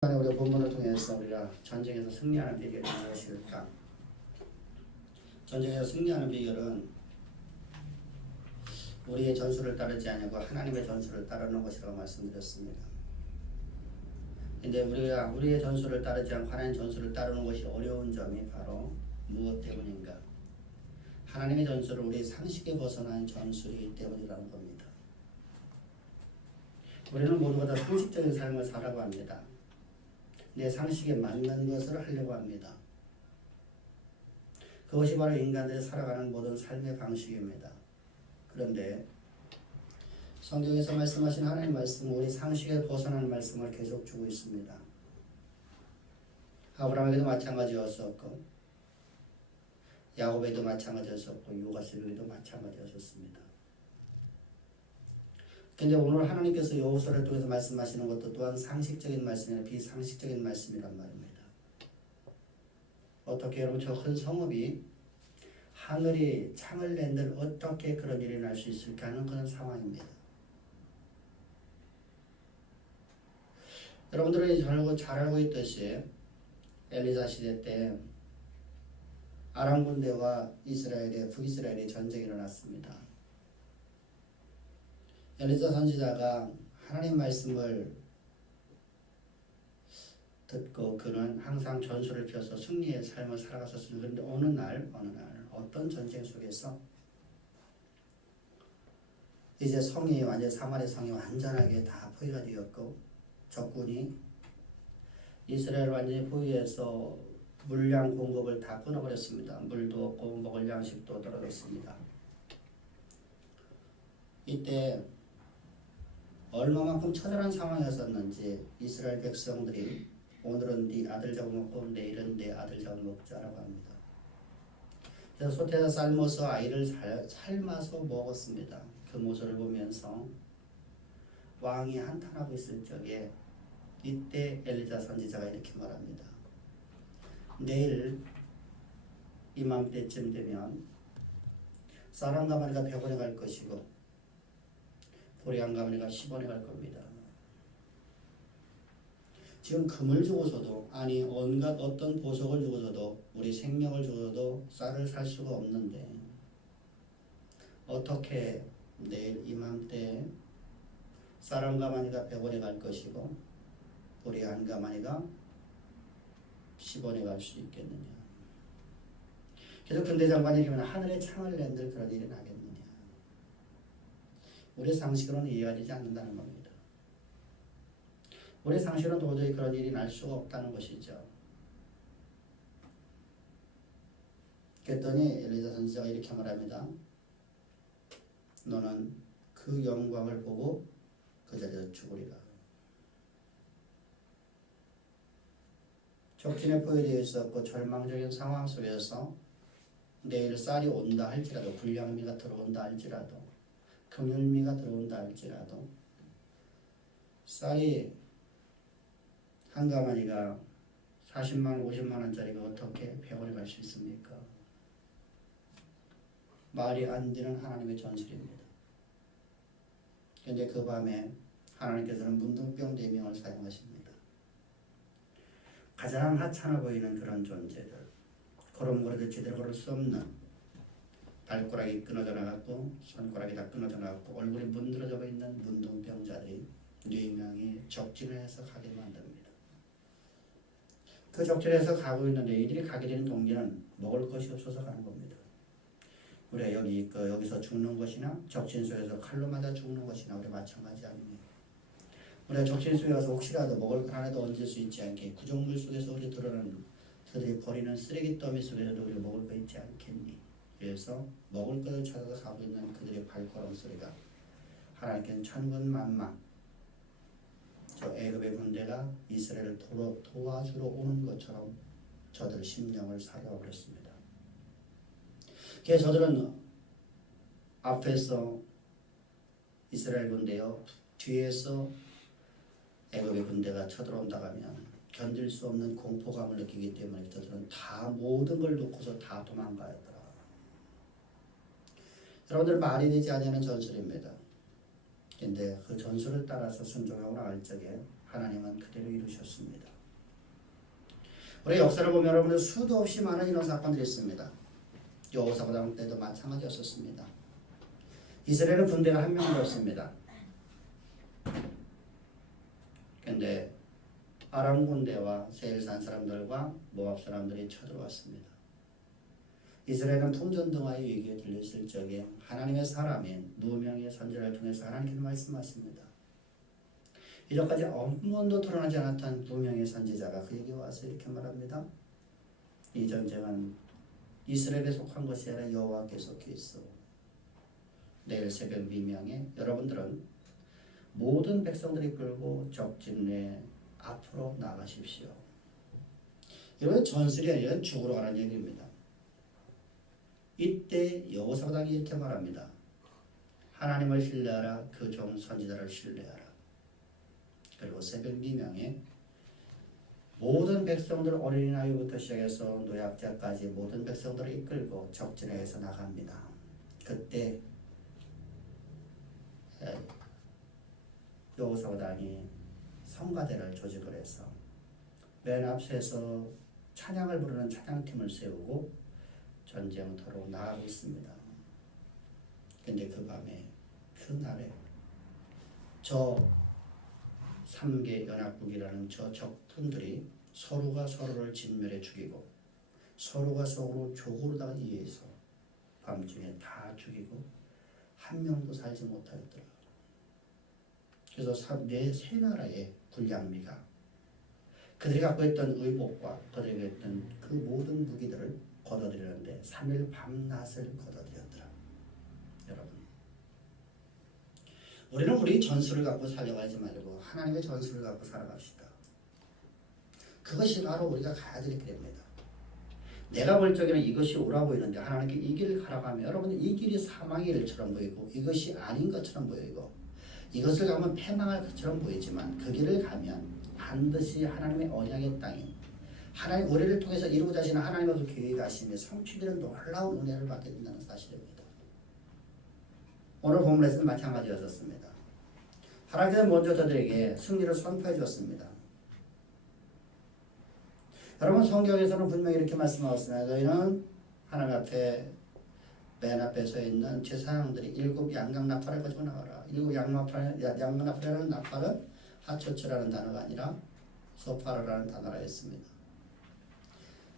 우리 본문을 통해서 우리가 전쟁에서 승리하는 비결이 무엇일까? 전쟁에서 승리하는 비결은 우리의 전술을 따르지 아니고 하나님의 전술을 따르는 것이라고 말씀드렸습니다. 근데 우리가 우리의 전술을 따르지 않고 하나님의 전술을 따르는 것이 어려운 점이 바로 무엇 때문인가? 하나님의 전술은 우리 상식에 벗어난 전술이기 때문이라는 겁니다. 우리는 모두가 다 상식적인 삶을 살아가고 합니다. 내 상식에 맞는 것을 하려고 합니다. 그것이 바로 인간들이 살아가는 모든 삶의 방식입니다. 그런데 성경에서 말씀하신 하나님의 말씀은 우리 상식에 벗어난 말씀을 계속 주고 있습니다. 아브라함에게도 마찬가지였었고 야곱에도 마찬가지였었고 요가스에게도 마찬가지였었습니다. 근데 오늘 하나님께서 여호수아를 통해서 말씀하시는 것도 또한 상식적인 말씀이 아니라 비상식적인 말씀이란 말입니다. 어떻게 여러분 저 큰 성읍이 하늘이 창을 낸들 어떻게 그런 일이 날 수 있을까 하는 그런 상황입니다. 여러분들이 잘 알고 있듯이 엘리사 시대 때 아람 군대와 북이스라엘의 전쟁이 일어났습니다. 엘리사 선지자가 하나님 말씀을 듣고 그는 항상 전술을 펴서 승리의 삶을 살아갔었습니다. 그런데 어느 날 어떤 전쟁 속에서 이제 사마리아 성이 완전하게 다 포위가 되었고 적군이 이스라엘 완전히 포위해서 물량 공급을 다 끊어버렸습니다. 물도 없고 먹을 양식도 떨어졌습니다. 이때 얼마만큼 처절한 상황이었었는지 이스라엘 백성들이 오늘은 네 아들 잡아먹고 내일은 내 아들 잡아먹자라고 합니다. 그래서 솥에다 삶아서 아이를 삶아서 먹었습니다. 그 모습을 보면서 왕이 한탄하고 있을 적에 이때 엘리사 선지자가 이렇게 말합니다. 내일 이맘때쯤 되면 쌀 한 가마니가 100원에 갈 것이고 보리 한 가마니가 10원에 갈 겁니다. 지금 금을 주고서도 온갖 어떤 보석을 주고서도 우리 생명을 주고서도 쌀을 살 수가 없는데 어떻게 내일 이맘때 쌀 한 가마니가 100원에 갈 것이고 보리 한 가마니가 10원에 갈 수 있겠느냐. 그래서 근대 장관이 이러면 하늘에 창을 낸들 그런 일이 나겠느냐. 우리 상식으로는 이해가 되지 않는다는 겁니다. 우리 상식으로는 도저히 그런 일이 날 수가 없다는 것이죠. 그랬더니 엘리사 선지자가 이렇게 말합니다. 너는 그 영광을 보고 그 자리에서 죽으리라. 적진에 포위되어 있었고 절망적인 상황 속에서 내일 쌀이 온다 할지라도 불량미가 들어온다 할지라도 긍휼미가 들어온다 할지라도 쌀이 한 가마니가 40만 50만 원짜리가 어떻게 100원에 갈 수 있습니까? 말이 안 되는 하나님의 전술입니다. 그런데 그 밤에 하나님께서는 문둥병 4명을 사용하십니다. 가장 하찮아 보이는 그런 존재들, 걸음걸이도 제대로 걸을 수 없는 발가락이 끊어져 나갔고 손가락이 다 끊어져 나갔고 얼굴이 문드러져 있는 문둥병자들이 4명이 적진을 해서 가게 만듭니다. 그 적진에서 가고 있는데 이들이 가게 되는 동기는 먹을 것이 없어서 가는 겁니다. 우리가 여기서 죽는 것이나 적진 속에서 칼로 맞아 죽는 것이나 우리 마찬가지 아닙니까? 우리가 적진 속에 가서 혹시라도 먹을 것 하나도 얹을 수 있지 않게 구정물 속에서 우리 그들이 버리는 쓰레기 더미 속에서도 우리 먹을 거 있지 않겠니? 그래서 먹을 것을 찾아서 가고 있는 그들의 발걸음 소리가 하나님께는 천군만마 저 애굽의 군대가 이스라엘을 도와주러 오는 것처럼 저들 심령을 사려버렸습니다. 그래서 저들은 앞에서 이스라엘 군대요 뒤에서 애굽의 군대가 쳐들어온다고 하면 견딜 수 없는 공포감을 느끼기 때문에 저들은 다 모든 걸 놓고서 다 도망가더라. 여러분들 말이 되지 않는 전술입니다. 근데 그 전술을 따라서 순종하고 나갈 적에 하나님은 그대로 이루셨습니다. 우리 역사를 보면 여러분들 수도 없이 많은 이런 사건들이 있습니다. 여호사밧 때도 마찬가지였었습니다. 이스라엘은 군대가 한 명도 없습니다. 근데 아람 군대와 세일산 사람들과 모압 사람들이 쳐들어왔습니다. 이스라엘은 풍전등화의 위기에 들렸을 적에 하나님의 사람인 누명의 선지자를 통해서 하나님께서 말씀하십니다. 이전까지 한 번도 드러나지 않았던 누명의 선지자가 그에게 와서 이렇게 말합니다. 이 전쟁은 이스라엘에 속한 것이 아니라 여호와께 속해 있어. 내일 새벽 미명에 여러분들은 모든 백성들이 끌고 적진에 앞으로 나가십시오. 이건 전술이 아니라 죽으러 가는 얘기입니다. 이때 여호사밧이 이렇게 말합니다. 하나님을 신뢰하라. 그 종 선지자를 신뢰하라. 그리고 새벽 미명에 모든 백성들 어린아이부터 시작해서 노약자까지 모든 백성들을 이끌고 적진에서 나갑니다. 그때 여호사밧이 성가대를 조직을 해서 맨 앞에서 찬양을 부르는 찬양팀을 세우고 전쟁터로 나가고 있습니다. 근데 그 밤에 그날에 저 3개 연합국이라는 저 적군들이 서로가 서로를 진멸해 죽이고 서로가 서로 조고르다가 이해해서 밤중에 다 죽이고 한 명도 살지 못하였더라. 그래서 세 나라의 군량미가 그들이 갖고 있던 의복과 그들이 갖고 있던 그 모든 무기들을 걷어들이는데 3일 밤낮을 걷어들였더라. 여러분, 우리는 우리 전술을 갖고 살려가지 말고 하나님의 전술을 갖고 살아갑시다. 그것이 바로 우리가 가야 될 길입니다. 내가 볼 적에는 이것이 옳아 보이는데 하나님께 이 길을 가라고 하면 여러분 이 길이 사망의 길처럼 보이고 이것이 아닌 것처럼 보이고 이것을 가면 패망할 것처럼 보이지만 그 길을 가면 반드시 하나님의 언약의 땅인 하나님 우리를 통해서 이루고자 하시는 하나님의 그 계획하심에 성취되는 놀라운 은혜를 받게 된다는 사실입니다. 오늘 본문에서는 마찬가지였었습니다. 하나님께서 먼저 저들에게 승리를 선포해 주었습니다. 여러분 성경에서는 분명히 이렇게 말씀하셨습니다. 너희는 하나님 앞에 맨 앞에 서 있는 제사장들이 7 양강나팔을 가지고 나가라. 7 양강나팔이라는 나팔은 하초츠라는 단어가 아니라 소파르라는 단어라 했습니다.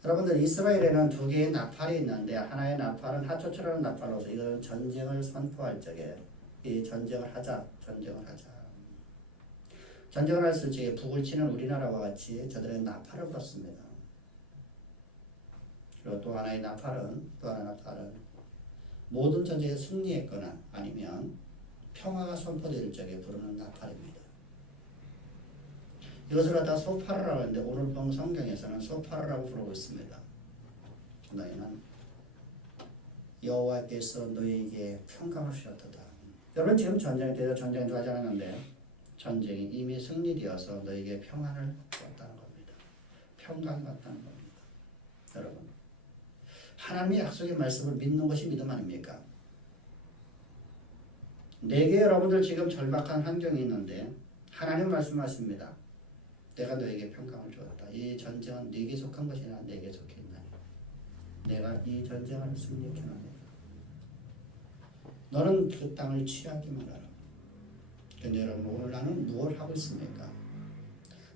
여러분들 이스라엘에는 2개의 나팔이 있는데 하나의 나팔은 하초츠라는 나팔로서 이거는 전쟁을 선포할 적에 이 전쟁을 하자. 전쟁을 했을 적에 북을 치는 우리나라와 같이 저들의 나팔을 불었습니다. 그리고 또 하나의 나팔은 모든 전쟁에 승리했거나 아니면 평화가 선포될 적에 부르는 나팔입니다. 이것을 갖다 소파르라고 하는데 오늘 본 성경에서는 소파르라고 부르고 있습니다. 너희는 여호와께서 너희에게 평강을 주셨도다. 여러분 지금 전쟁도 하지 않았는데 전쟁이 이미 승리되어서 너희에게 평안을 주었다는 겁니다. 평강이 왔다는 겁니다. 여러분 하나님의 약속의 말씀을 믿는 것이 믿음 아닙니까? 내게 여러분들 지금 절박한 환경이 있는데 하나님 말씀하십니다. 내가 너에게 평강을 주었다. 이 전쟁은 네게 속한 것이 아니라 내게 속해 있나니 내가 이 전쟁을 승리케 하노니 너는 그 땅을 취하기만 하라. 근데 여러분 오늘 나는 무엇을 하고 있습니까?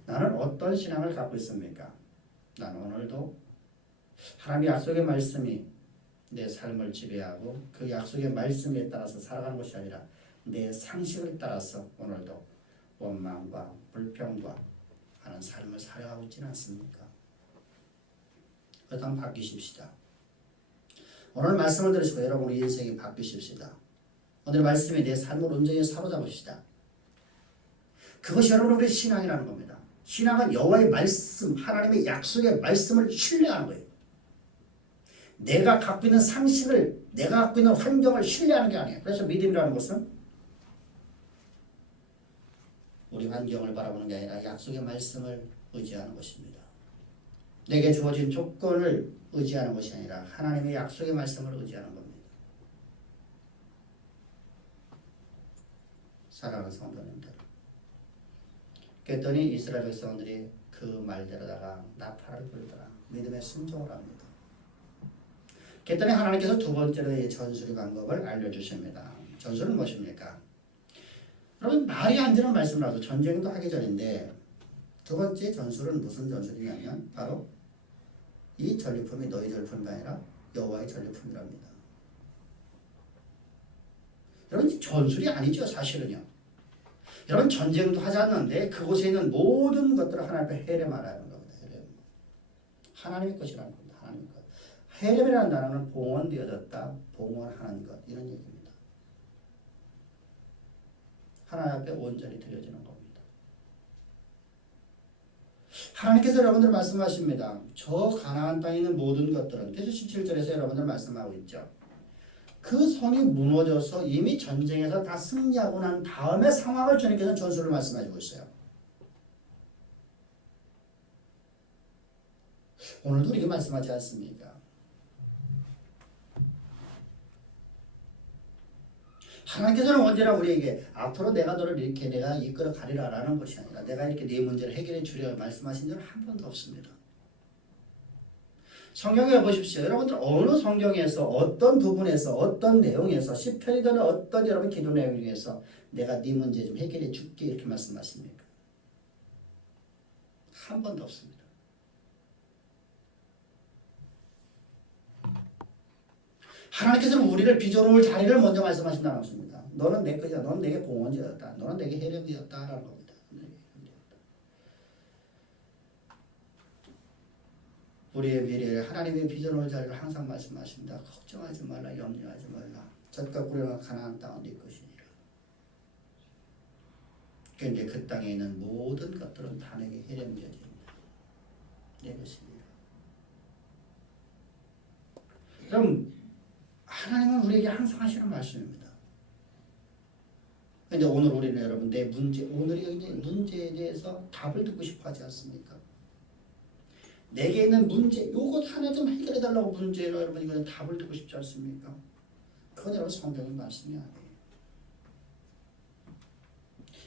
나는 어떤 신앙을 갖고 있습니까? 나는 오늘도 하나님의 약속의 말씀이 내 삶을 지배하고 그 약속의 말씀에 따라서 살아가는 것이 아니라 내 상식을 따라서 오늘도 원망과 불평과 하는 삶을 살아가고 있지는 않습니까? 그렇다면 바뀌십시다. 오늘 말씀을 들으시고 여러분의 인생이 바뀌십시다. 오늘 말씀이 내 삶을 온전히 사로잡읍시다. 그것이 여러분의 신앙이라는 겁니다. 신앙은 여호와의 말씀, 하나님의 약속의 말씀을 신뢰하는 거예요. 내가 갖고 있는 상식을, 내가 갖고 있는 환경을 신뢰하는 게 아니에요. 그래서 믿음이라는 것은 우리 환경을 바라보는 게 아니라 약속의 말씀을 의지하는 것입니다. 내게 주어진 조건을 의지하는 것이 아니라 하나님의 약속의 말씀을 의지하는 겁니다. 사랑하는 성도님들, 그랬더니 이스라엘 백성들이 그 말대로다가 나팔을 불더라. 믿음의 순종을 합니다. 그랬더니 하나님께서 두 번째로 이 전술의 방법을 알려주십니다. 전술은 무엇입니까? 여러분 말이 안 되는 말씀을 하죠. 전쟁도 하기 전인데 두 번째 전술은 무슨 전술이냐면 바로 이 전리품이 너희 전리품이 아니라 여호와의 전리품이랍니다. 여러분 전술이 아니죠. 사실은요. 여러분 전쟁도 하지 않는데 그곳에 있는 모든 것들을 하나님 앞에 헤렘하라는 겁니다. 헤렘. 하나님의 것이라는 겁니다. 하나님의 것. 헤렘이라는 단어는 봉헌되어졌다. 봉헌하는 것. 이런 얘기입니다. 하나님 앞에 온전히 드려지는 겁니다. 하나님께서 여러분들 말씀하십니다. 저 가나안 땅에 있는 모든 것들은 그래서 17절에서 여러분들 말씀하고 있죠. 그 성이 무너져서 이미 전쟁에서 다 승리하고 난 다음에 상황을 주님께서 전술을 말씀해주고 있어요. 오늘도 이렇게 말씀하지 않습니까? 하나님께서는 언제나 우리에게 앞으로 내가 너를 이렇게 내가 이끌어 가리라라는 것이 아니라 내가 이렇게 네 문제를 해결해 주려 말씀하신 적은 한 번도 없습니다. 성경에 보십시오. 여러분들 어느 성경에서 어떤 부분에서 어떤 내용에서 시편이든 어떤 여러분 기도 내용 중에서 내가 네 문제 좀 해결해 줄게 이렇게 말씀하십니까? 한 번도 없습니다. 하나님께서는 우리를 빚어놓을 자리를 먼저 말씀하신다는 것입니다. 너는 내 것이다. 너는 내게 봉헌되었다. 너는 내게 헤렘되었다라는 겁니다. 우리의 미래를 하나님의 빚어놓을 자리를 항상 말씀하십니다. 걱정하지 말라. 염려하지 말라. 젖과 꿀과 가나안 땅은 네 것이니라. 그런데 그 땅에 있는 모든 것들은 다 내게 헤렘되어집니다. 내 것이니라. 그럼 하나님은 우리에게 항상 하시는 말씀입니다. 그런데 오늘 우리는 여러분 내 문제, 오늘의 문제에 대해서 답을 듣고 싶어 하지 않습니까? 내게 있는 문제, 요것 하나 좀 해결해 달라고 문제로 여러분 이거는 답을 듣고 싶지 않습니까? 그건 여러분 성경의 말씀이 아니에요.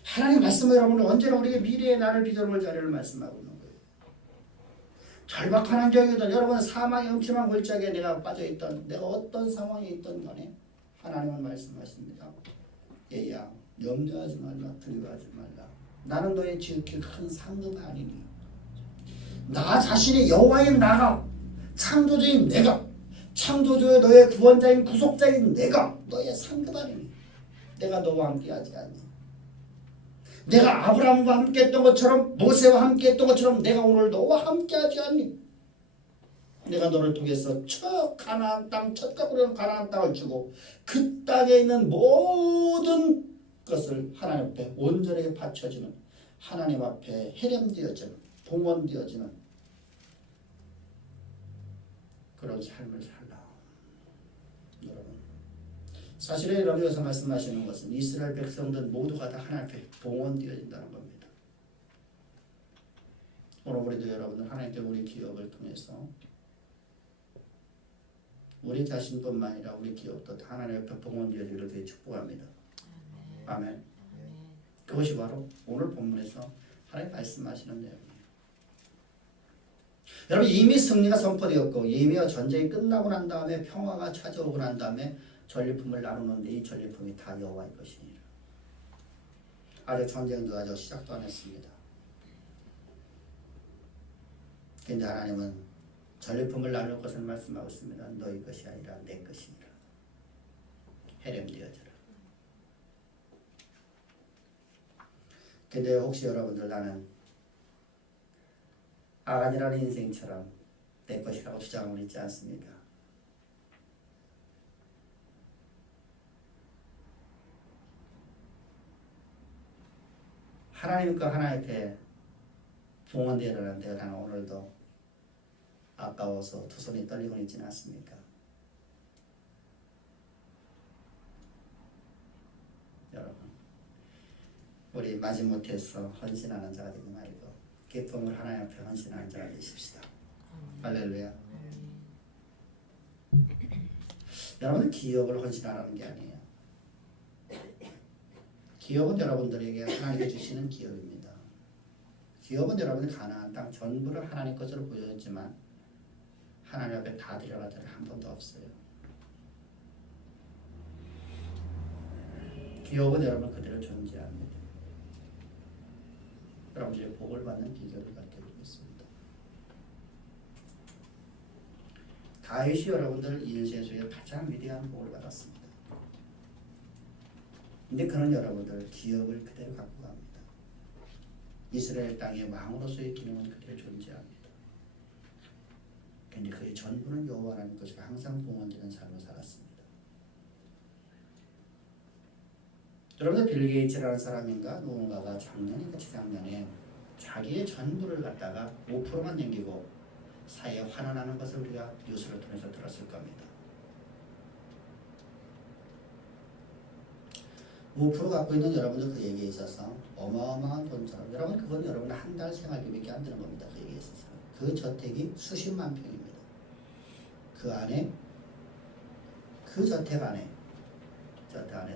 하나님 말씀은 여러분 언제나 우리에게 미래의 나를 빚어놓을 자리를 말씀하고 있는 거예요. 절박한 환경이든 여러분 사망의 음침한 골짜기에 내가 빠져있던 내가 어떤 상황에 있던 간에 하나님은 말씀하십니다. 얘야 염려하지 말라 두려워하지 말라. 나는 너의 지극히 큰 상급이 아니니 나 자신이 여호와인 나가 창조주인 내가 창조주의 너의 구원자인 구속자인 내가 너의 상급 아니니 내가 너와 함께하지 않니. 내가 아브라함과 함께했던 것처럼 모세와 함께했던 것처럼 내가 오늘 너와 함께하지 않니. 내가 너를 통해서 저 가나안 땅 젖과 꿀의 가나안 땅을 주고 그 땅에 있는 모든 것을 하나님 앞에 온전하게 바쳐지는 하나님 앞에 헤렘되어지는 봉헌되어지는 그런 삶을 살라. 여러분 사실은 여러분께서 말씀하시는 것은 이스라엘 백성들 모두가 다 하나님 앞에 봉헌되어진다는 겁니다. 오늘 우리도 여러분들 하나님께 우리 기업을 통해서 우리 자신뿐만 아니라 우리 기업도 다 하나님 앞에 봉헌되어지기를 되게 축복합니다. 아멘. 그것이 바로 오늘 본문에서 하나님 말씀하시는 내용입니다. 여러분 이미 승리가 선포되었고 이미 전쟁이 끝나고 난 다음에 평화가 찾아오고 난 다음에 전리품을 나누는데 이 전리품이 다 여호와의 것이니라. 아직 전쟁도 아직 시작도 안 했습니다. 그런데 하나님은 전리품을 나눌 것을 말씀하고 있습니다. 너희 것이 아니라 내 것이니라. 헤렘되어져라. 근데 혹시 여러분들 나는 아간이라는 인생처럼 내 것이라고 주장하고 있지 않습니까? 하나님과 하나님 앞에 봉헌되어라는데 나는 오늘도 아까워서 두 손이 떨리고 있지는 않습니까? 여러분 우리 마지못해서 헌신하는 자가 되지 말고 기쁨을 하나님 앞에 헌신하는 자가 되십시다. 할렐루야. 여러분은 기업을 헌신하라는 게 아니에요. 기업은 여러분들에게 하나님이 주시는 기업입니다. 기업은 여러분이 가나안 땅 전부를 하나님 것으로 보여줬지만 하나님 앞에 다 드려간 적이 한 번도 없어요. 기업은 여러분 그대로 존재합니다. 여러분들이 복을 받는 비결을 가르쳐드리고 있습니다. 다윗이 여러분들 인생 속에 가장 위대한 복을 받았습니다. 근데 그는 여러분들 기업을 그대로 갖고 갑니다. 이스라엘 땅의 왕으로서의 기능은 그대로 존재합니다. 근데 그의 전부는 여호와 하나님 것이 항상 봉헌되는 삶을 살았습니다. 여러분들 빌 게이츠라는 사람인가 누군가가 작년인가 재작년에 자기의 전부를 갖다가 5%만 남기고 사회에 환원하는 것을 우리가 뉴스를 통해서 들었을 겁니다. 5% 갖고 있는 여러분들 그 얘기에 있어서 어마어마한 돈처럼 여러분 그건 여러분의 한 달 생활비밖에 안 되는 겁니다. 그 얘기에 있어서 그 저택이 수십만 평입니다. 그 안에 그 저택 안에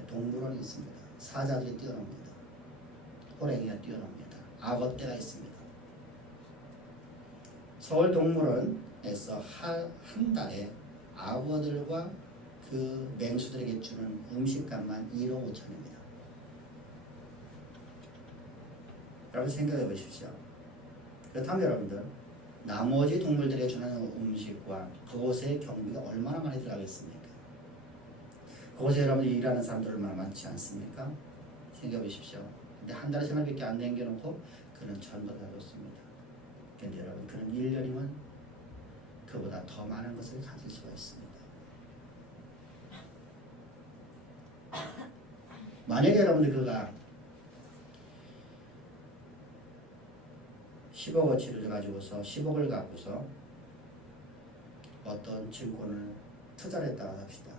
동물원이 있습니다. 사자들이 뛰어놉니다. 호랭이가 뛰어놉니다. 악어떼가 있습니다. 서울동물원에서 한 달에 악어들과 그 맹수들에게 주는 음식값만 1억 5천입니다. 여러분 생각해 보십시오. 그렇다면 여러분들 나머지 동물들에게 주는 음식과 그곳의 경비가 얼마나 많이 들어가겠습니까? 그곳에 여러분들 일하는 사람들 얼마나 많지 않습니까? 생각해 보십시오. 근데 한 달에 생활밖에 안 남겨놓고 그는 전부 다 줬습니다. 근데 여러분 그는 1년이면 그보다 더 많은 것을 가질 수가 있습니다. 만약에 여러분들 그가 10억어치를 가지고서 10억을 갖고서 어떤 증권을 투자를 했다고 합시다.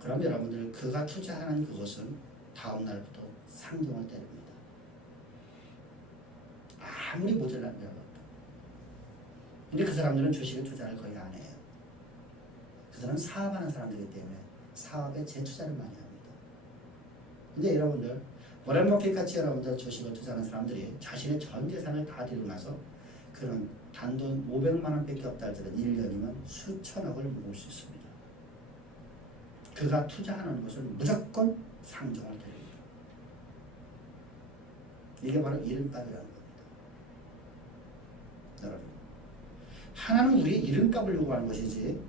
그럼 여러분들 그가 투자하는 그것은 다음 날부터 상종을 때립니다. 아무리 모자란 여러분. 근데 그 사람들은 주식에 투자를 거의 안 해요. 그 사람은 사업하는 사람들이기 때문에 사업에 재투자를 많이 합니다. 근데 여러분들 워렌 버핏 같이 여러분들 주식을 투자하는 사람들이 자신의 전 재산을 다 들고 나서 그런 단돈 500만 원밖에 없다 할지라도 1년이면 수천억을 모을 수 있습니다. 그가 투자하는 것은 무조건 상종을 드립니다. 이게 바로 이름값이라는 겁니다. 여러분, 하나는 우리의 이름값을 요구하는 것이지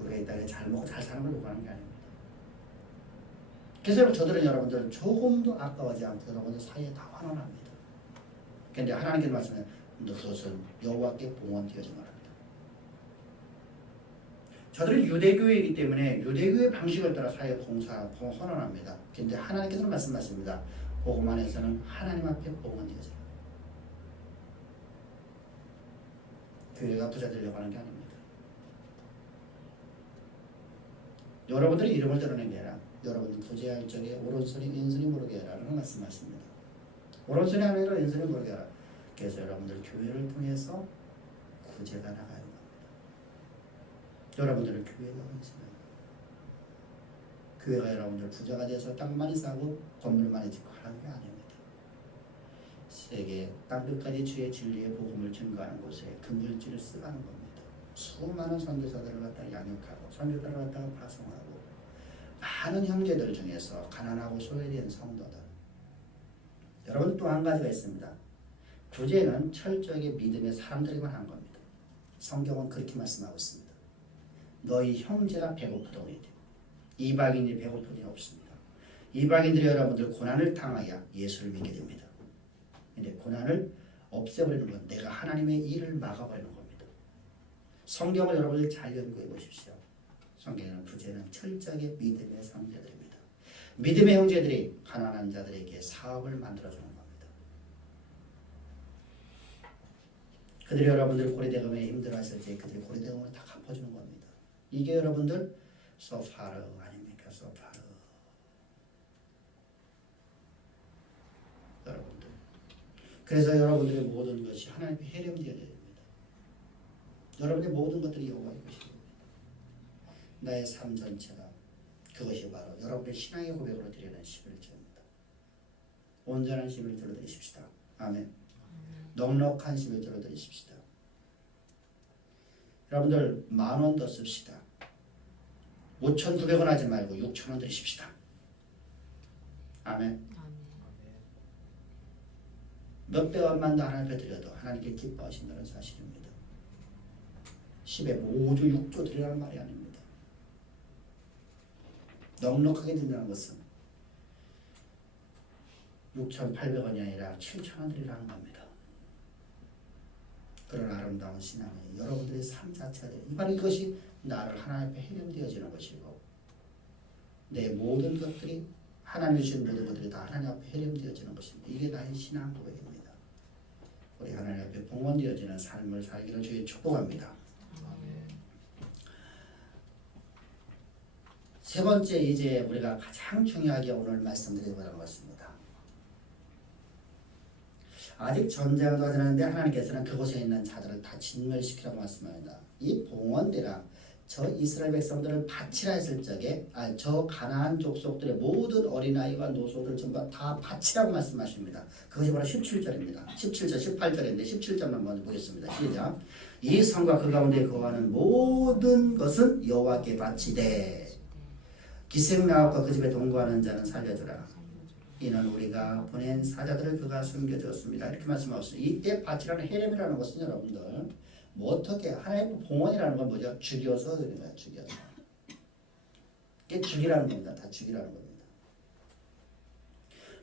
우리가 이 땅에 잘 먹고 잘 사는 걸 요구하는 게 아닙니다. 그래서 저들은 여러분들 조금도 아까워하지 않고 여러분들 사이에 다 환원합니다. 그런데 하나님께서 말씀해 그것은 여호와께 봉헌되어지 말합니다. 저들은 유대교이기 때문에 유대교의 방식을 따라 사회 헌원합니다. 그런데 하나님께서는 말씀하십니다. 복음 안에서는 하나님 앞에 봉헌되어져요. 교회가 부자 되려고 하는 게 아닙니다. 여러분들의 이름을 드러낸 게 아니라 여러분들 부재할 적에 오른손이 왼손이 모르게 하라는 말씀하십니다. 오른손이 아니라 왼손이 모르게 하라. 그래서 여러분들 교회를 통해서 구제가 나가야 합니다. 여러분들은 교회가 원하시나요? 교회가 여러분들 부자가 돼서 땅 많이 사고 건물 많이 짓고 하는 게 아닙니다. 세계 땅끝까지 주의 진리의 복음을 증거하는 곳에 그 물질을 쓰라는 겁니다. 수많은 선교사들을 갖다가 양육하고 선교사들을 갖다가 파송하고 많은 형제들 중에서 가난하고 소외된 성도들. 여러분 또 한 가지가 있습니다. 구제는 철저하게 믿음의 사람들에게만 한 겁니다. 성경은 그렇게 말씀하고 있습니다. 너희 형제가 배고프더니 이방인이 배고픈 일 없습니다. 이방인들이 여러분들 고난을 당하여 예수를 믿게 됩니다. 근데 고난을 없애버리는 건 내가 하나님의 일을 막아버리는 겁니다. 성경을 여러분들 잘 연구해 보십시오. 성경에는 구제는 철저하게 믿음의 형제들입니다. 믿음의 형제들이 가난한 자들에게 사업을 만들어주는 겁니다. 그들이 여러분들 고리대금에 힘들어하실 때 그들이 고리대금을 다 갚아주는 겁니다. 이게 여러분들 소파르 아닙니까? 소파르. 여러분들. 그래서 여러분들의 모든 것이 하나님께 해렴되어야 됩니다. 여러분의 모든 것들이 여호와의 것입니다. 나의 삶 전체가 그것이 바로 여러분의 신앙의 고백으로 드리는 11조입니다. 온전한 11조를 드리십시다. 아멘. 넉넉한 11조를 드리십시다. 여러분들 10,000원 더 씁시다. 5,900원 하지 말고 6,000원 드리십시다. 아멘. 몇백원만 더 하나님 앞에 드려도 하나님께 기뻐하신다는 사실입니다. 10에 5조 6조 드리라는 말이 아닙니다. 넉넉하게 드린다는 것은 6,800원이 아니라 7,000원 드리라는 겁니다. 그런 아름다운 신앙이 여러분들의 삶 자체가 돼요. 바로 이것이 나를 하나님 앞에 해령되어지는 것이고 내 모든 것들이 하나님이 주신 모든 것들이 다 하나님 앞에 해령되어지는 것입니다. 이게 나의 신앙 고백입니다. 우리 하나님 앞에 봉헌되어지는 삶을 살기를 주의 축복합니다. 세 번째 이제 우리가 가장 중요하게 오늘 말씀드리고 있는 것입니다. 아직 전쟁도 하지 않았는데 하나님께서는 그곳에 있는 자들을 다 진멸시키라고 말씀합니다. 이 봉헌대라 저 이스라엘 백성들을 바치라 했을 적에 저 가나안 족속들의 모든 어린아이와 노소들 전부 다 바치라고 말씀하십니다. 그것이 바로 17절입니다. 17절 18절인데 17절만 먼저 보겠습니다. 시작. 이 성과 그 가운데 거하는 모든 것은 여호와께 바치되 기생나옵과 그 집에 동거하는 자는 살려주라. 이는 우리가 보낸 사자들을 그가 숨겨주었습니다. 이렇게 말씀하고 있습니다. 이때 바치라는 헤렘이라는 것은 여러분들 뭐 어떻게 하나님의 봉헌이라는 건 뭐죠? 죽여서 그런 거야. 죽여서. 이게 죽이라는 겁니다. 다 죽이라는 겁니다.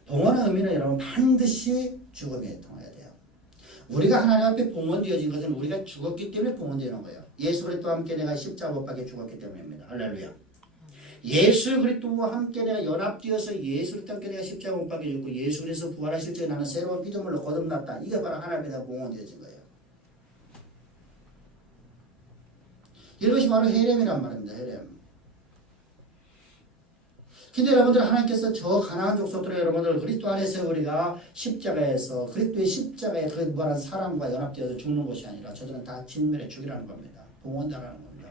봉헌의 의미는 여러분 반드시 죽음에 통해야 돼요. 우리가 하나님 앞에 봉헌되어진 것은 우리가 죽었기 때문에 봉헌되는 거예요. 예수 그리스도와 함께 내가 십자가 못 박혀 죽었기 때문입니다. 할렐루야. 예수 그리스도와 함께 내가 연합되어서 예수 그리스도와 함께 내가 십자가 못 박혀 죽고 예수 그리스도 부활하실 적에 나는 새로운 피조물로 거듭났다. 이게 바로 하나님 앞에 봉헌되어진 거예요. 이것이 바로 헤렘이란 말입니다. 헤렘. 근데 여러분들 하나님께서 저 가나안 족속들의 여러분들 그리스도 안에서 우리가 십자가에서 그리스도의 십자가에 그 무한한 사람과 연합되어서 죽는 것이 아니라 저들은 다 진멸에 죽이라는 겁니다. 봉헌당하는 겁니다.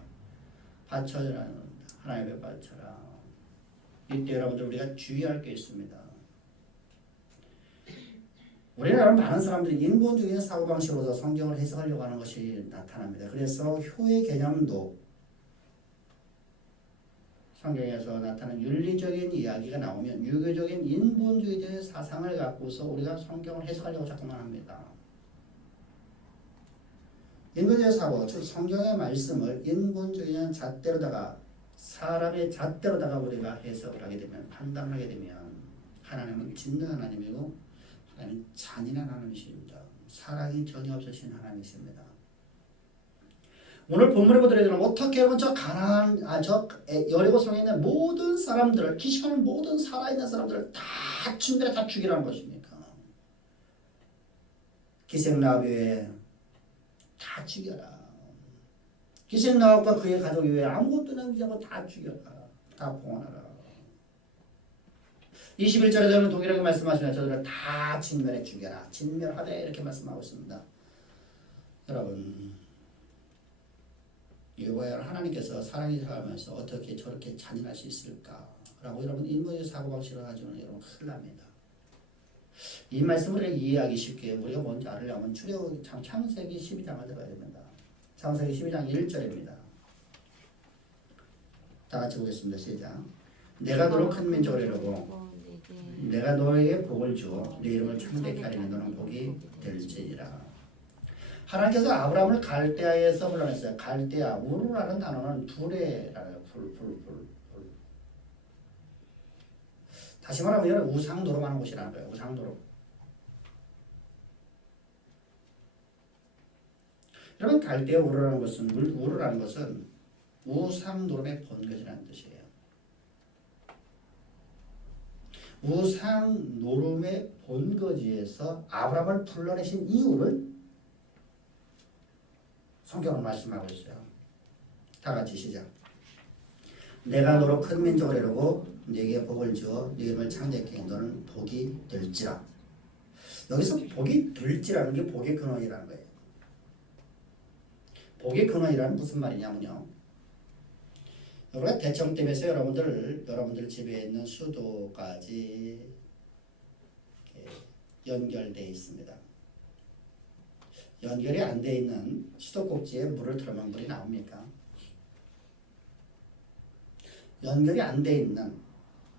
바쳐라는 겁니다. 하나님의 바쳐라. 이때 여러분들 우리가 주의할 게 있습니다. 우리나라 많은 사람들이 인본주의 사고방식으로서 성경을 해석하려고 하는 것이 나타납니다. 그래서 효의 개념도 성경에서 나타나는 윤리적인 이야기가 나오면 유교적인 인본주의적인 사상을 갖고서 우리가 성경을 해석하려고 자꾸만 합니다. 인본주의 사고, 즉 성경의 말씀을 인본주의적인 잣대로다가 사람의 잣대로다가 우리가 해석을 하게 되면 판단을 하게 되면 하나님은 진노 하나님이고 하나님은 잔인한 하나님이십니다. 사랑이 전혀 없으신 하나님이십니다. 오늘 본문에 보더라도 어떻게 하면 저 가나안, 저 여리고성에 있는 모든 사람들을 기시하는 모든 살아있는 사람들을 다 침대에 다 죽이라는 것입니까? 기생나비에 다 죽여라. 기생나비와 그의 가족 외에 아무것도 남기지 않고 다 죽여라. 다 봉헌하라. 21절에 저는 동일하게 말씀하시면 저들을 다 진멸해 죽여라. 진멸하되 이렇게 말씀하고 있습니다. 여러분 여호와 하나님께서 사랑이 살아가면서 어떻게 저렇게 잔인할 수 있을까? 라고 여러분 인문의 사고방식을 가지고는 여러분 큰일 납니다. 이 말씀을 이해하기 쉽게 우리가 뭔지 알으려면 창세기 12장을 들어야 됩니다. 창세기 12장 1절입니다. 다 같이 보겠습니다. 시작. 내가 너로 큰 민족을 이루고 내가 너에게 복을 주어 네 이름을 창대케 하리니 너는 복이 될지니라. 하나님께서 아브라함을 갈대아에서 불러냈어요. 갈대아, 우르라는 단어는 불에라는 불. 다시 말하면 우상 노름하는 곳이라는 거예요. 우상 노름. 여러분 갈대아 우르라는 것은 우상 노름의 본거지라는 뜻이에요. 우상 노름의 본거지에서 아브라함을 불러내신 이유를 성경은 말씀하고 있어요. 다 같이 시작. 내가 너로 큰 민족을 이루고 네게 복을 주어 네 이름을 창대케 너는 복이 될지라. 여기서 복이 될지라는 게 복의 근원이라는 거예요. 복의 근원이라는 무슨 말이냐면요. 우리가 대청댐에서 여러분들 집에 있는 수도까지 연결되어 있습니다. 연결이 안 되어 있는 수도꼭지에 물을 틀으면 물이 나옵니까? 연결이 안 되어 있는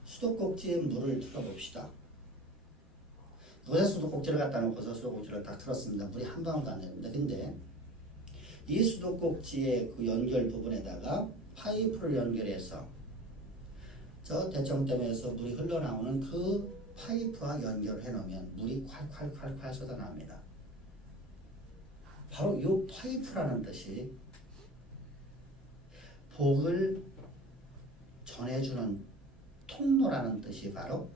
수도꼭지에 물을 틀어봅시다. 여기다 수도꼭지를 갖다 놓고서 수도꼭지를 딱 틀었습니다. 물이 한 방울도 안 내립니다. 근데 이 수도꼭지의 그 연결 부분에다가 파이프를 연결해서 저 대청댐에서 물이 흘러나오는 그 파이프와 연결해 놓으면 물이 콸콸콸콸 쏟아나옵니다. 바로 이 파이프라는 뜻이 복을 전해주는 통로라는 뜻이 바로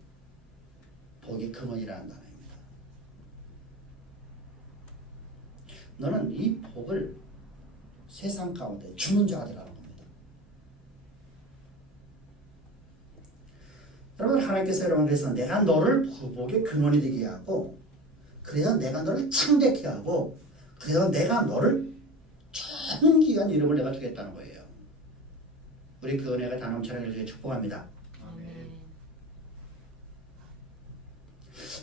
복의 근원이라는 단어입니다. 너는 이 복을 세상 가운데 주는 자가 되라는 겁니다. 여러분, 하나님께서 여러분께서 내가 너를 그 복의 근원이 되게 하고, 그래서 내가 너를 창대케 하고, 그래서 내가 너를 전기한 이름을 내가 주겠다는 거예요. 우리 그 은혜가 다 넘쳐나게 해주시길 축복합니다.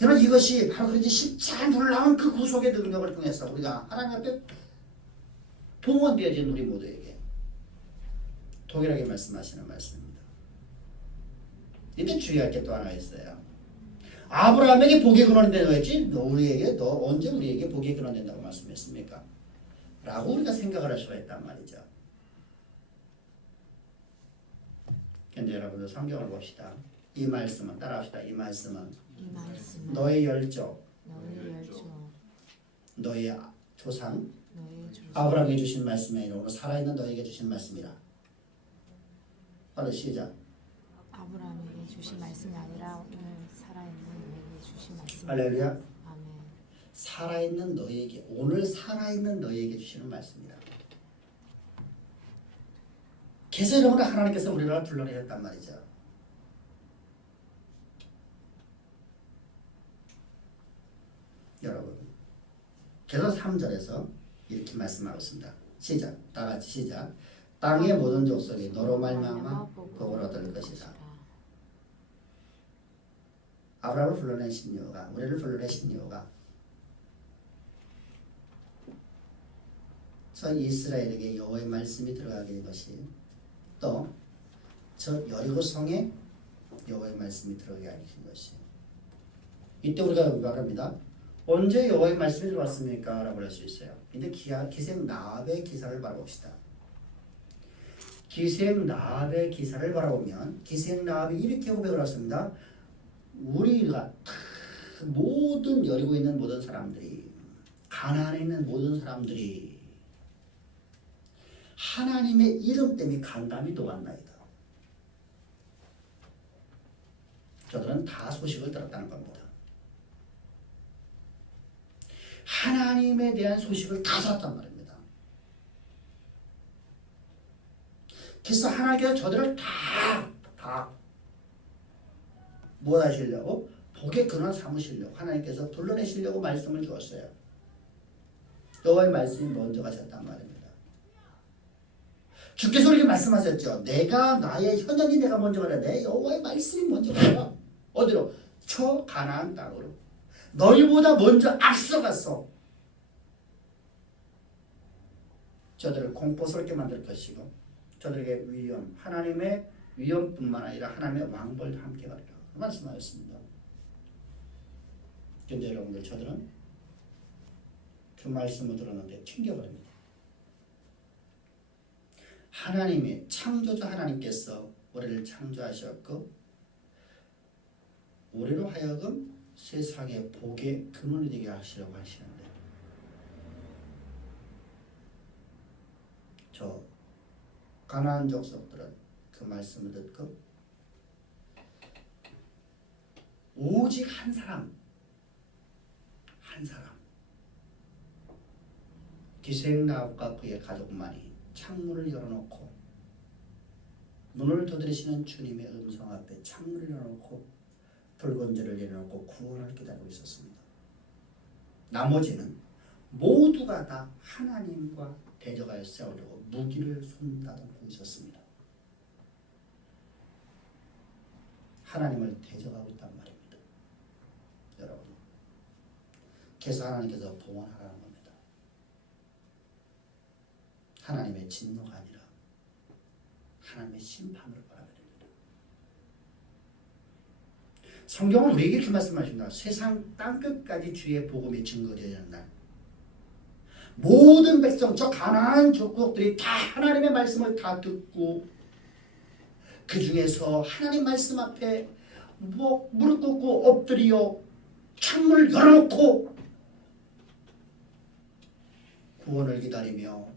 여러분, 이것이 바로 그렇게 십자가 놀라운 그 구속의 능력을 통해서 우리가 하나님 앞에 동원되어진 우리 모두에게 동일하게 말씀하시는 말씀입니다. 이때 주의할 게 또 하나 있어요. 아브라함에게 복의 근원이 된다고 했지, 너 언제 우리에게 복의 근원 된다고 말씀했습니까? 라고 우리가 생각을 할 수가 있단 말이죠. 근데 여러분들 성경을 봅시다. 이 말씀은 따라합시다. 이 말씀은 너의 열조, 너의 조상 아브라함에게 주신 말씀이 아니라 오늘 살아있는 너에게 주신 말씀이라. 빨리 시작. 아브라함에게 주신 말씀이 아니라 오늘 살아있는 너에게 주신 말씀. 할렐루야. 아멘. 살아있는 너에게, 오늘 살아있는 너에게 주시는 말씀이다. 그래서 여러분, 하나님께서 우리를 불러내셨단 말이죠. 여러분, 그래서 3절에서 이렇게 말씀하고 있습니다. 시작. 다 같이 시작. 땅의 모든 족속이 너로 말미암아 복을 얻을 것이다. 아브라함을 불러내신 이유가, 우리를 불러내신 이유가 저 이스라엘에게 여호와의 말씀이 들어가게 된 것이, 또 저 여리고성에 여호와의 말씀이 들어가게 하신 것이, 이때 우리가 말합니다. 언제 여호와의 말씀이 들어왔습니까? 라고 할 수 있어요. 근데 기생 나합의 기사를 바라봅시다. 기생 나합의 기사를 바라보면 기생 나합이 이렇게 고백을 했습니다. 우리가 모든 여리고에 있는 모든 사람들이, 가나안에 있는 모든 사람들이 하나님의 이름 때문에 간담이 녹았나이다. 저들은 다 소식을 들었다는 겁니다. 하나님에 대한 소식을 다 들었단 말입니다. 그래서 하나님께서 저들을 다 뭐 하시려고? 복의 근원 삼으시려고 하나님께서 불러내시려고 말씀을 주었어요. 여호와의 말씀이 먼저 가셨단 말입니다. 주께서 우리에게 말씀하셨죠. 내가 나의 현연히 내가 먼저 가라. 내 여호와의 말씀이 먼저 가라. 어디로? 저 가나안 땅으로. 너희보다 먼저 앞서갔어. 저들을 공포스럽게 만들 것이고, 저들에게 위험, 하나님의 위험뿐만 아니라 하나님의 왕벌도 함께 가리라 말씀하셨습니다. 그런데 여러분들, 저들은 그 말씀을 들었는데 튕겨버립니다. 하나님의 창조자 하나님께서 우리를 창조하셨고, 우리로 하여금 세상의 복의 근원이 되게 하시려고 하시는데, 저 가나안 족속들은 그 말씀을 듣고 오직 한 사람 기생나합과 그의 가족만이 창문을 열어놓고, 문을 두드리시는 주님의 음성 앞에 창문을 열어놓고 붉은지를 내려놓고 구원을 기다리고 있었습니다. 나머지는 모두가 다 하나님과 대적하여 싸우려고 무기를 손다듬고 있었습니다. 하나님을 대적하고 있단 말입니다. 여러분, 그래서 하나님께서 봉헌하라는 겁니다. 하나님의 진노가 아니라 하나님의 심판으로 바라봐야 됩니다. 성경은 우리에게 이렇게 말씀하십니다. 세상 땅끝까지 주의 복음이 증거되는 날 모든 백성 저 가나안 족속들이 다 하나님의 말씀을 다 듣고 그 중에서 하나님 말씀 앞에 무릎 꿇고 엎드려 창문을 열어놓고 구원을 기다리며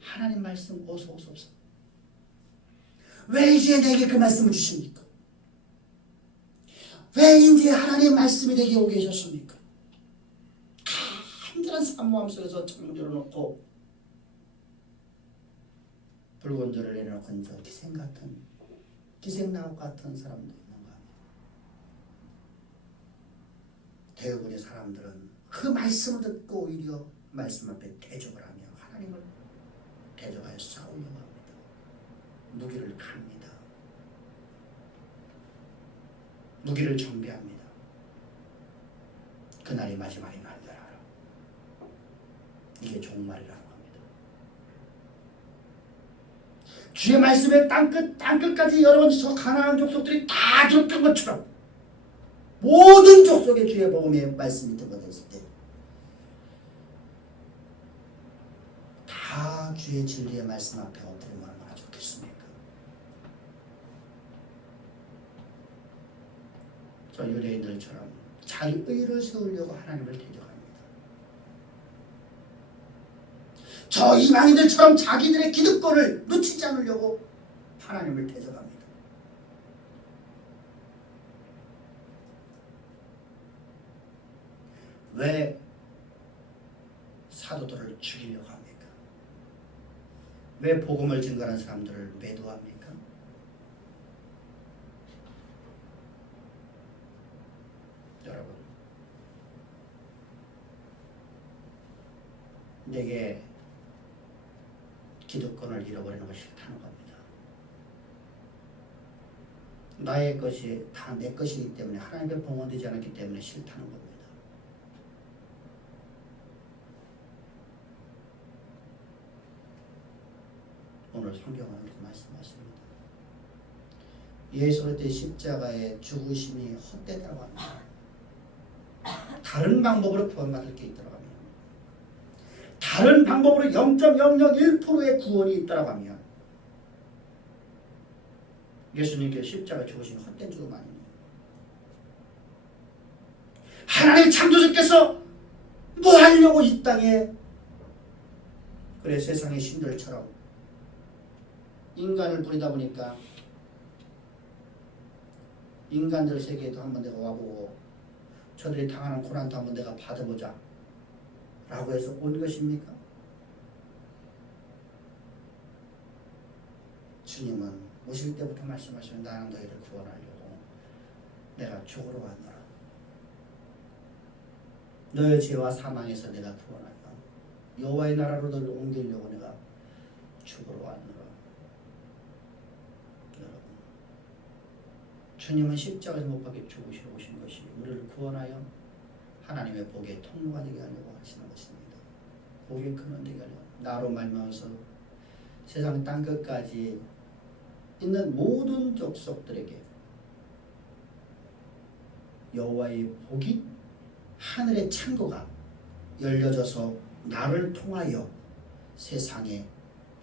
하나님 말씀 어서 오소서. 왜 이제 내게 그 말씀을 주십니까? 왜 이제 하나님 말씀이 내게 오게 하셨습니까? 간절한 사모함 속에서 창문 열어놓고 붉은 줄을 내려놓고 저 기생나무 같은 사람도 있는가 하면 대부분의 사람들은 그 말씀을 듣고 오히려 말씀 앞에 대적을 하며 하나님을 대적하여 싸우려고 합니다. 무기를 갑니다. 무기를 정비합니다. 그날이 마지막이 날 줄 알아. 이게 종말이라는 겁니다. 주의 말씀에 땅끝까지 여러분 저 가나안 족속들이 다 들었던 것처럼 모든 족속의 주의 복음의 말씀이 들어졌을 때 다 주의 진리의 말씀 앞에 엎드리면 얼마나 좋겠습니까? 저 유대인들처럼 자기 의를 세우려고 하나님을 대적합니다. 저 이방인들처럼 자기들의 기득권을 놓치지 않으려고 하나님을 대적합니다. 왜 사도들을 죽이려고 합니까? 왜 복음을 증거하는 사람들을 매도합니까? 여러분, 내게 기득권을 잃어버리는 것이 싫다는 겁니다. 나의 것이 다 내 것이기 때문에 하나님께 봉헌되지 않았기 때문에 싫다는 겁니다. 오늘 성경은 이렇게 말씀하십니다. 예수 그리스도의 십자가의 죽으심이 헛되다고 합니다. 다른 방법으로 구원받을 게 있다고 하면, 다른 방법으로 0.001%의 구원이 있다고 하면 예수님께서 십자가 죽으심이 헛된 죽음 아닙니다. 하나님 창조주께서 뭐 하려고 이 땅에 그래 세상의 신들처럼 인간을 부리다 보니까 인간들 세계에도 한번 내가 와보고 저들이 당하는 고난도 한번 내가 받아보자 라고 해서 온 것입니까? 주님은 오실 때부터 말씀하시면 나는 너희를 구원하려고 내가 죽으러 왔노라. 너의 죄와 사망에서 내가 구원하여 여호와의 나라로 너를 옮기려고 내가 죽으러 왔노라. 주님은 십자가에서 못 박혀 죽으시러 오신 것이 우리를 구원하여 하나님의 복의 통로가 되게 하려고 하시는 것입니다. 복의 근원 되게 하려고 나로 말미암아서 세상 땅끝까지 있는 모든 족속들에게 여호와의 복이 하늘의 창고가 열려져서 나를 통하여 세상에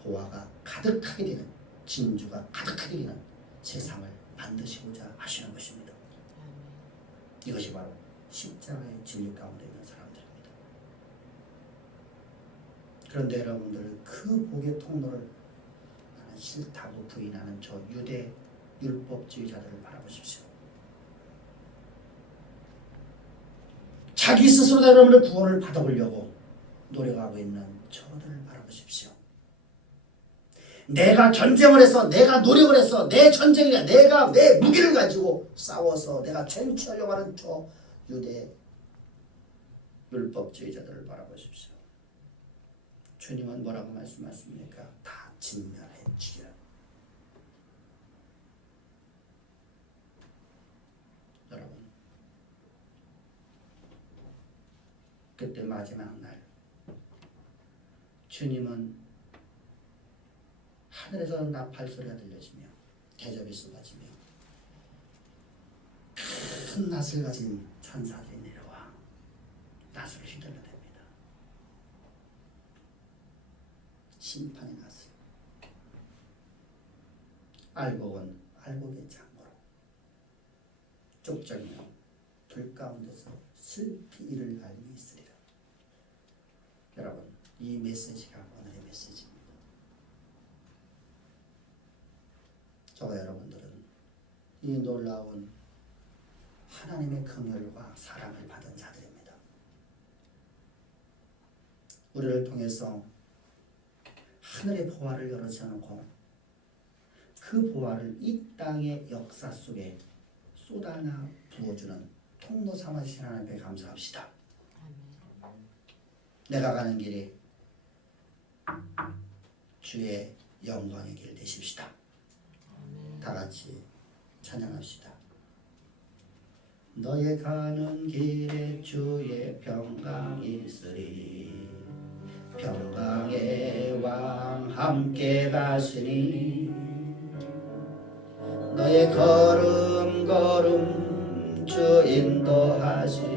보화가 가득하게 되는 진주가 가득하게 되는 세상을 만드시고자 하시는 것입니다. 이것이 바로 십자가의 진리 가운데 있는 사람들입니다. 그런데 여러분들 그 복의 통로를 나는 싫다고 부인하는 저 유대 율법주의자들을 바라보십시오. 자기 스스로 여러분의 구원을 받아보려고 노력하고 있는 저들을 바라보십시오. 내가 전쟁을 해서 내가 노력을 해서 내 전쟁이나 내가 내 무기를 가지고 싸워서 내가 쟁취하려고 하는 저 유대 율법주의자들을 바라보십시오. 주님은 뭐라고 말씀하십니까? 다 진멸해 주리라. 여러분, 그때 마지막 날 주님은 하늘에서 나팔 소리가 들려지며 대접이 쏟아지며 큰 낫을 가진 천사들이 내려와 낫을 휘둘러댑니다. 심판의 낫을 알곡의 장으로 쪽정이며 불 가운데서 슬피 이를 알미 있으리라. 여러분, 이 메시지가 오늘의 메시지입니다. 저와 여러분들은 이 놀라운 하나님의 긍휼과 사랑을 받은 자들입니다. 우리를 통해서 하늘의 보화를 열어놓고 그 보화를 이 땅의 역사 속에 쏟아나 부어주는 통로 삼으신 하나님께 감사합시다. 내가 가는 길이 주의 영광의 길 되십시다. 다 같이 찬양합시다. 너의 가는 길에 주의 평강이 있으리. 평강의 왕 함께 가시니 너의 걸음 주 인도하시리.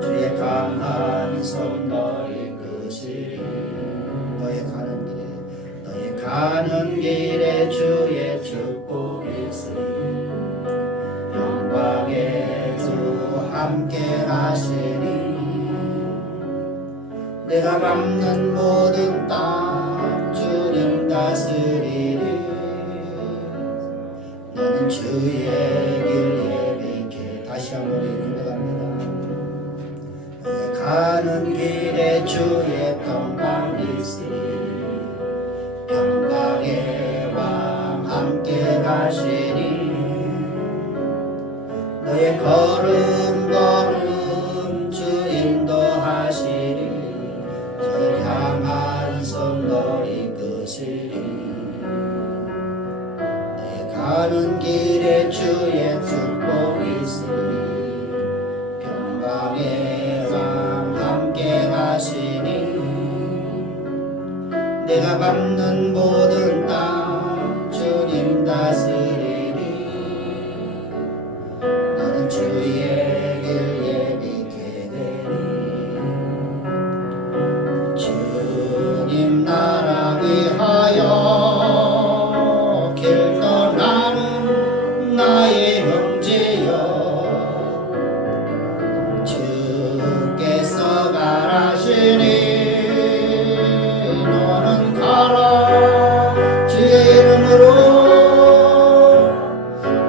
주의 강한 손 너를 이끄시리. 너의 가는 길에 주의 축복이 있으리. 영광의 주 함께 하시니 내가 밟는 모든 땅 주님 다스리리. 너는 주의 길 예비케. 다시 한번 읽어갑니다. 너의 가는 길에 주의 평강이 있으리. 평강의 왕 함께 가시니 너의 걸음 주 인도하시리. 저를 향한 손 너를 이끄시리. 너의 가는 길에 주의 축복이 있으리. 평강의 왕 함께 가시니 내가 밟는 모든 땅 주님 다스리리. 너는 주의 길 예비케 되리. 주님 나라 위하여 길 떠나는 나의 형제여 주께서 가라시니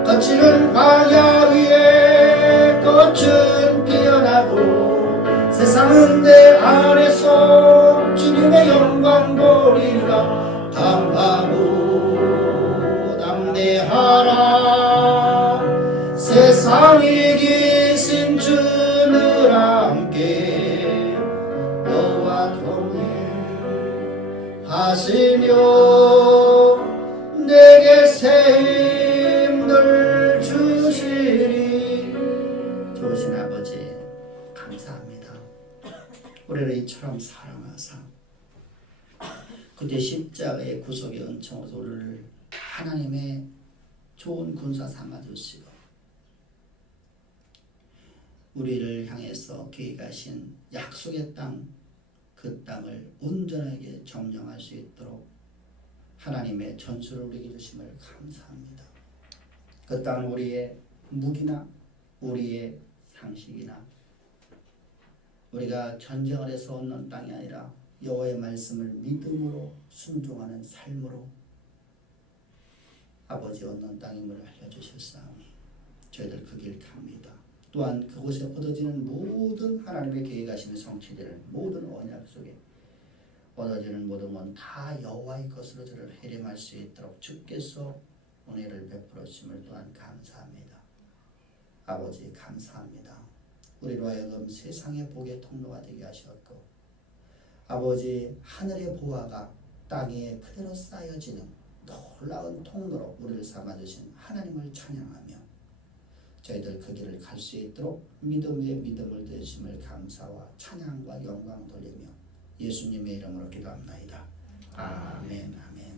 거칠은 광야 위에 꽃은 피어나고 세상은 내 안에서 주님의 영광 보리라. 담하고 담대하라. 세상에 계신 주를 함께 너와 동행하시며 내게 새 힘을 주시리. 좋으신 아버지 감사합니다. 우리를 이처럼 사랑하사 그때 십자가의 구속의 은총으로 우리를 하나님의 좋은 군사 삼아주시고 우리를 향해서 계획하신 약속의 땅, 그 땅을 온전하게 점령할 수 있도록 하나님의 전술을 우리에게 주심을 감사합니다. 그 땅은 우리의 무기나 우리의 상식이나 우리가 전쟁을 해서 얻는 땅이 아니라 여호와의 말씀을 믿음으로 순종하는 삶으로 아버지 얻는 땅임을 알려주셨사오니 저희들 그 길 갑니다. 또한 그곳에 얻어지는 모든 하나님의 계획하시는 성취되는 모든 언약 속에 얻어지는 모든 건 다 여호와의 것으로 저를 해림할 수 있도록 주께서 은혜를 베풀어 주심을 또한 감사합니다. 아버지 감사합니다. 우리로 하여금 세상의 복의 통로가 되게 하셨고 아버지 하늘의 보화가 땅에 그대로 쌓여지는 놀라운 통로로 우리를 삼아주신 하나님을 찬양하며 저희들 그 길을 갈 수 있도록 믿음 위에 믿음을 더심을 감사와 찬양과 영광 돌리며 예수님의 이름으로 기도합나이다. 아멘 아멘.